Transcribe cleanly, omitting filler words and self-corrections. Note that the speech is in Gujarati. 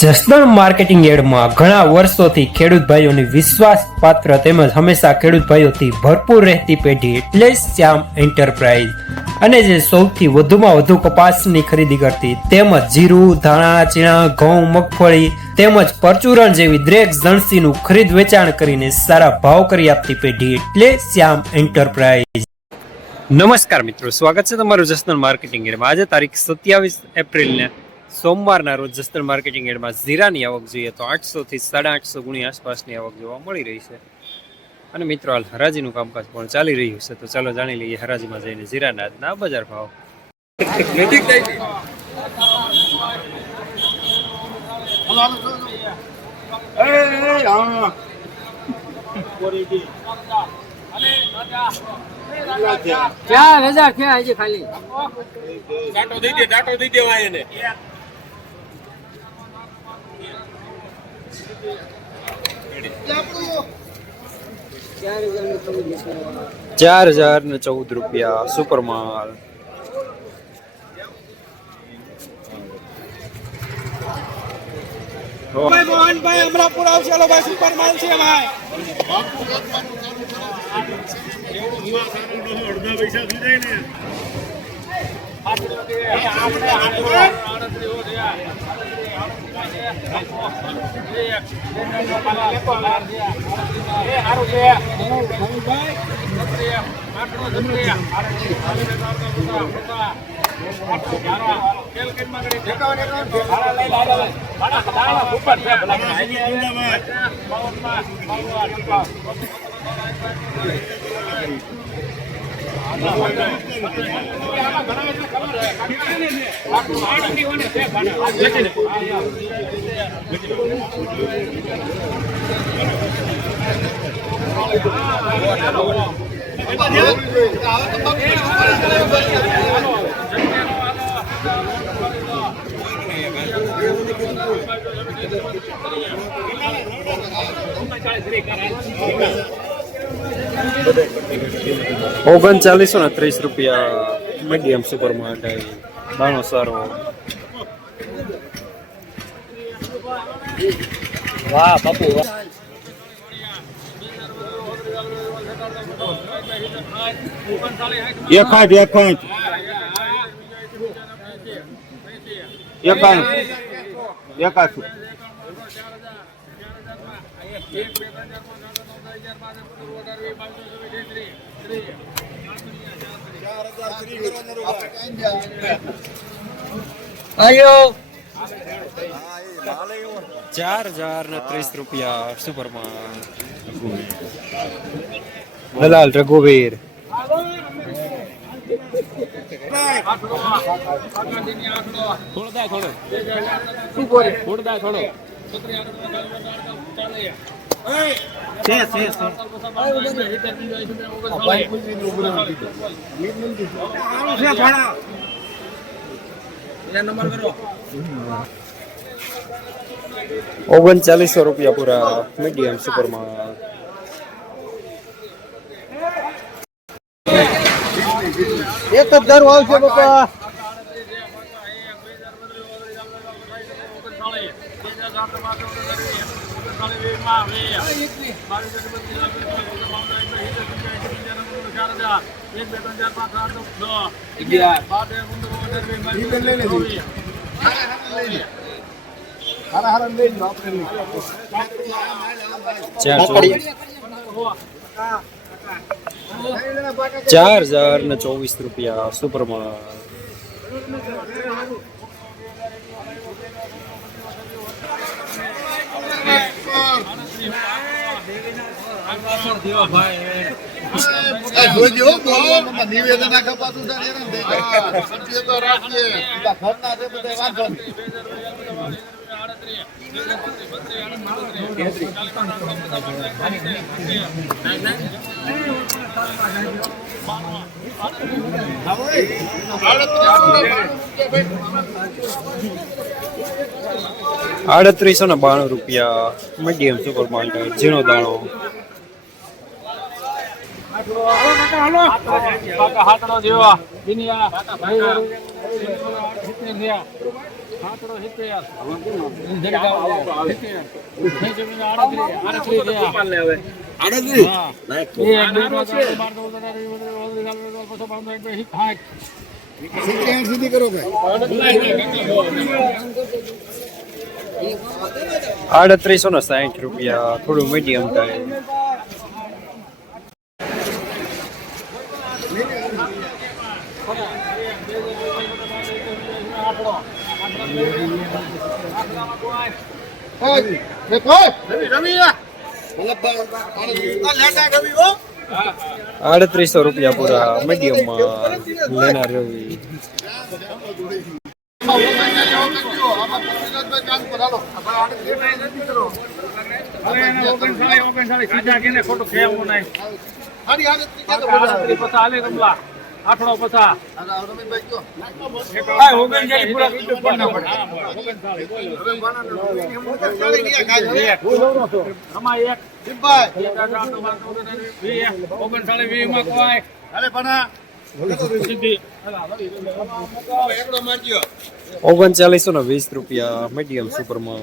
જસદણ માર્કેટિંગ યાર્ડમાં ઘણા વર્ષોથી ખેડૂત ભાઈઓની વિશ્વાસપાત્ર તેમજ હંમેશા ખેડૂત ભાઈઓથી ભરપૂર રહેતી પેઢી એટલે શ્યામ એન્ટરપ્રાઇઝ, અને જે સૌથી વધુમાં વધુ કપાસની ખરીદી કરતી તેમજ જીરું, ધાણા, ચીણા, ઘઉં, મગફળી તેમજ પરચુરણ જેવી દરેક જણસીનું ખરીદ વેચાણ કરીને સારા ભાવ કરી આપતી પેઢી એટલે શ્યામ એન્ટરપ્રાઇઝ. નમસ્કાર મિત્રો, સ્વાગત છે તમારું જસદણ માર્કેટિંગ યાર્ડમાં. આજે તારીખ 27 એપ્રિલને સોમવારના રોજ જસદણ માર્કેટિંગ યાર્ડમાં જીરાની આવક જોઈએ તો 800 થી 850 ગુણી આસપાસની આવક જોવા મળી રહી છે. અને મિત્રો, હાલ હરાજીનું કામકાજ પણ ચાલી રહ્યું છે, તો ચાલો જાણી લઈએ હરાજીમાં જઈને જીરાના આજના બજાર ભાવ. क्या वेजा क्या है जी खाली डाटो दे देवा એને 4014 રૂપિયા સુપર માલ. મોહનભાઈ અમરાપુર આવશે લો ભાઈ, સુપર માલ છે ભાઈ. અડધા પૈસા થઈ જાય ને. ₹3930 રૂપિયા મીડિયમ સુપર માટે દાણો સારો. वाह बापू वाह आयो 4030 રૂપિયા સુપર માલ. દલાલ રઘુવીર. ₹3900 પૂરા મીડિયમ સુપર માલ. एक दर आवશે બાપા ₹4024 સુપર માલ. નિવેદન આખા પાછું ₹3892 મીડિયમ સુપર માલ ઝીણો દાણો. ₹3860 થોડું મીડિયમ થાય. ₹3800 પૂરા મીડિયમમાં લેનાર રવિ. ₹3920 મીડિયમ સુપરમાં.